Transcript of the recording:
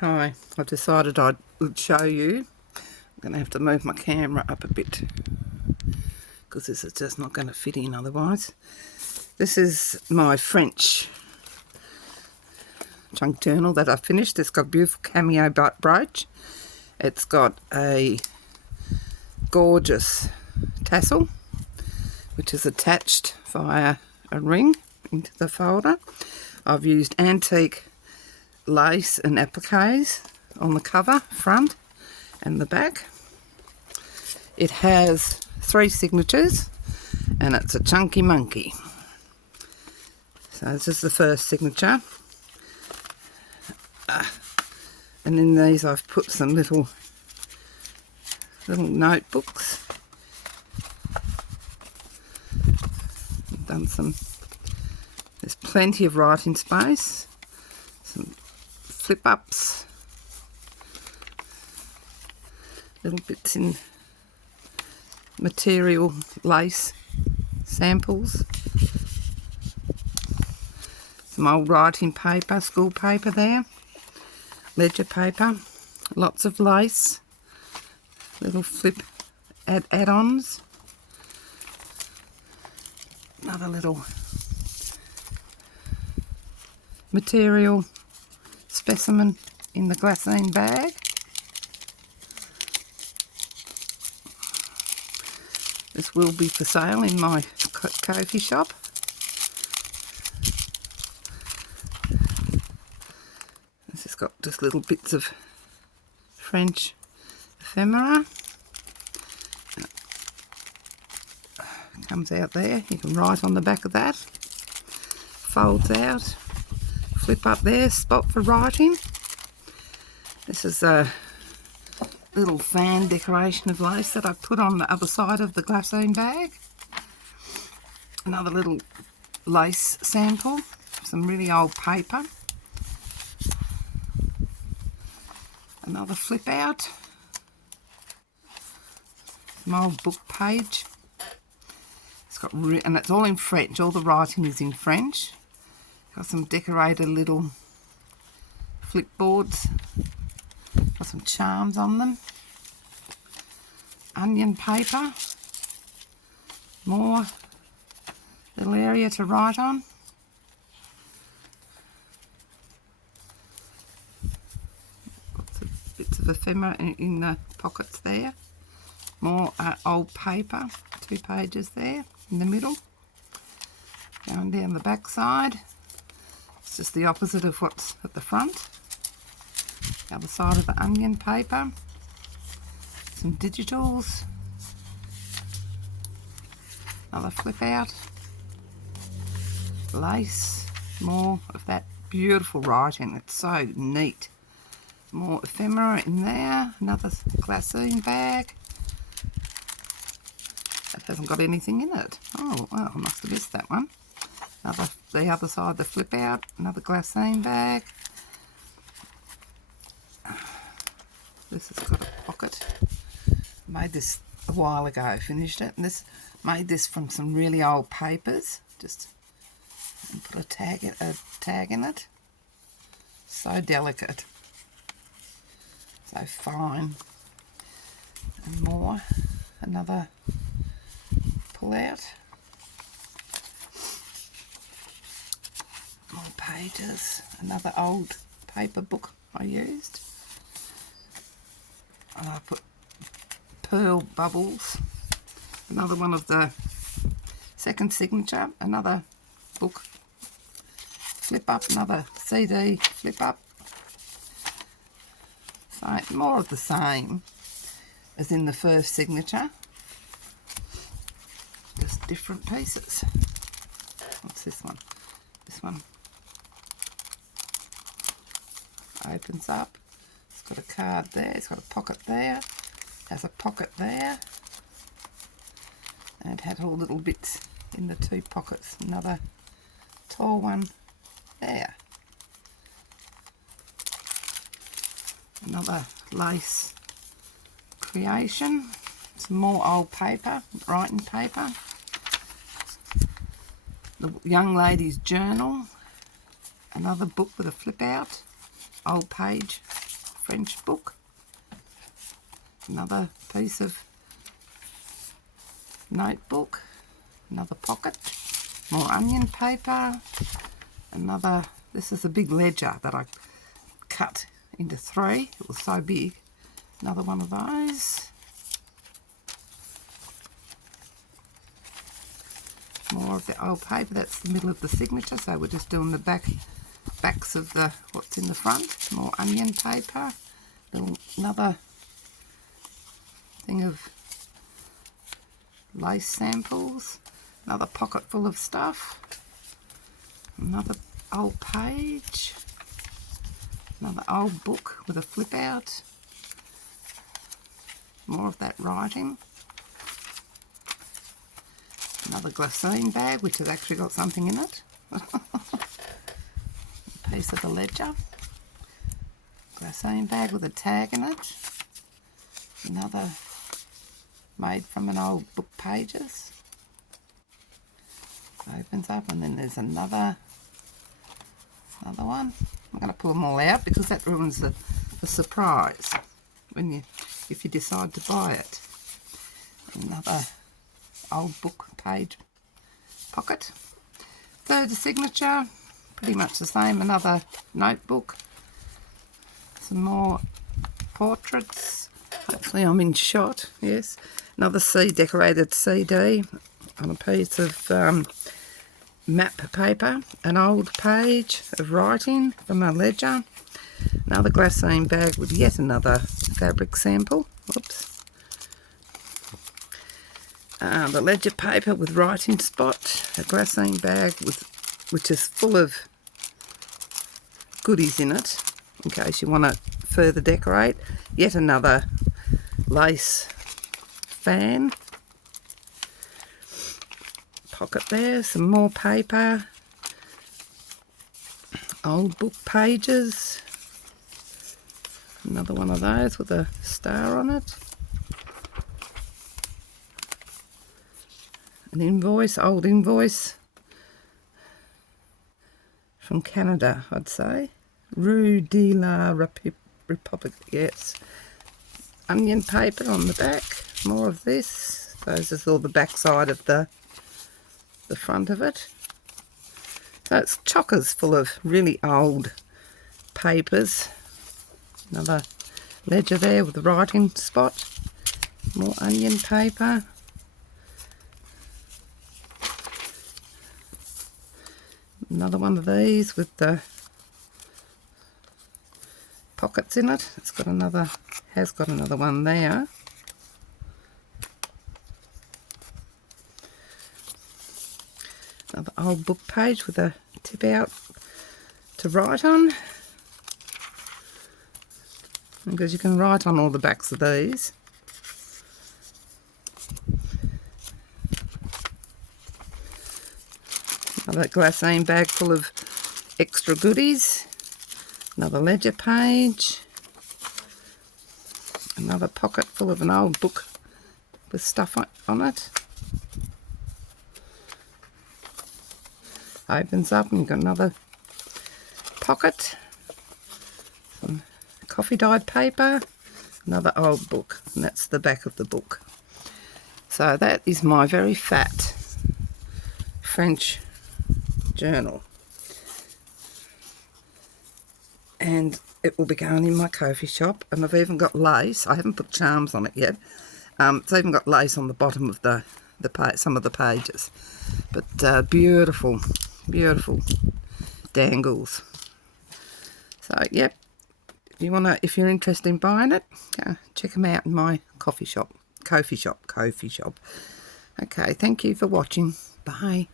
Hi, I decided I would show you. I'm going to have to move my camera up a bit because this is just not going to fit in otherwise. This is my French junk journal that I finished. It's got a beautiful cameo brooch. It's got a gorgeous tassel which is attached via a ring into the folder. I've used antique lace and appliques on the cover, front and the back. It has 3 signatures and it's a chunky monkey. So this is the first signature. And in these I've put some little notebooks. There's plenty of writing space. Some flip ups, little bits in material lace samples, some old writing paper, school paper there, ledger paper, lots of lace, little flip add-ons, another little material specimen in the glassine bag. This will be for sale in my Kofi shop. This has got just little bits of French ephemera. It comes out there. You can write on the back of that. Folds out. Flip up there, spot for writing. This is a little fan decoration of lace that I put on the other side of the glassine bag. Another little lace sample, some really old paper. Another flip out. Some old book page. It's got and it's all in French. All the writing is in French. Got some decorated little flip boards. Got some charms on them. Onion paper. More little area to write on. Lots of bits of ephemera in the pockets there. More old paper. 2 pages there in the middle. Going down the back side. It's just the opposite of what's at the front. The other side of the onion paper. Some digitals. Another flip out. Lace. More of that beautiful writing. It's so neat. More ephemera in there. Another glassine bag. That hasn't got anything in it. Oh, well, I must have missed that one. The other side, the flip out, another glassine bag. This has got a pocket. Made this a while ago, finished it. And this made this from some really old papers. Just put a tag in it. So delicate. So fine. And more. Another pull out. More pages. Another old paper book I used. And I put pearl bubbles. Another one of the second signature. Another book flip up. Another CD flip up. So more of the same as in the first signature. Just different pieces. What's this one? This one opens up. It's got a card there. It's got a pocket there. Has a pocket there. And it had all little bits in the 2 pockets. Another tall one there. Another lace creation. Some more old paper, writing paper. The young lady's journal. Another book with a flip out. Old page. French book. Another piece of notebook. Another pocket. More onion paper. Another, this is a big ledger that I cut into 3. It was so big. Another one of those. More of the old paper. That's the middle of the signature, so we're just doing the backs of the what's in the front. More onion paper. Another thing of lace samples. Another pocket full of stuff. Another old page. Another old book with a flip out. More of that writing. Another glassine bag, which has actually got something in it. A piece of the ledger. Glassine bag with a tag in it. Another made from an old book pages. Opens up, and then there's another one. I'm going to pull them all out because that ruins the surprise if you decide to buy it. Another old book page pocket. Third signature, pretty much the same. Another notebook. Some more portraits. Hopefully I'm in shot. Yes. Another decorated CD on a piece of map paper. An old page of writing from a ledger. Another glassine bag with yet another fabric sample. Whoops. The ledger paper with writing spot. A glassine bag which is full of goodies in it, in case you want to further decorate. Yet another lace fan. Pocket there. Some more paper. Old book pages. Another one of those with a star on it. An invoice, old invoice from Canada, I'd say. Rue de la Republique, yes. Onion paper on the back, more of this. Those is all the back side of the front of it. So it's chockers full of really old papers. Another ledger there with the writing spot. More onion paper. Another one of these with the pockets in it. Has got another one there. Another old book page with a tip out to write on. Because you can write on all the backs of these. Another glassine bag full of extra goodies. Another ledger page. Another pocket full of an old book with stuff on it. Opens up and you've got another pocket. Some coffee dyed paper. Another old book, and that's the back of the book. So that is my very fat French journal, and it will be going in my Kofi shop. And I've even got lace. I haven't put charms on it yet. It's even got lace on the bottom of some of the pages, but beautiful dangles. So yep, if you're interested in buying it, check them out in my Kofi shop. Okay, thank you for watching. Bye.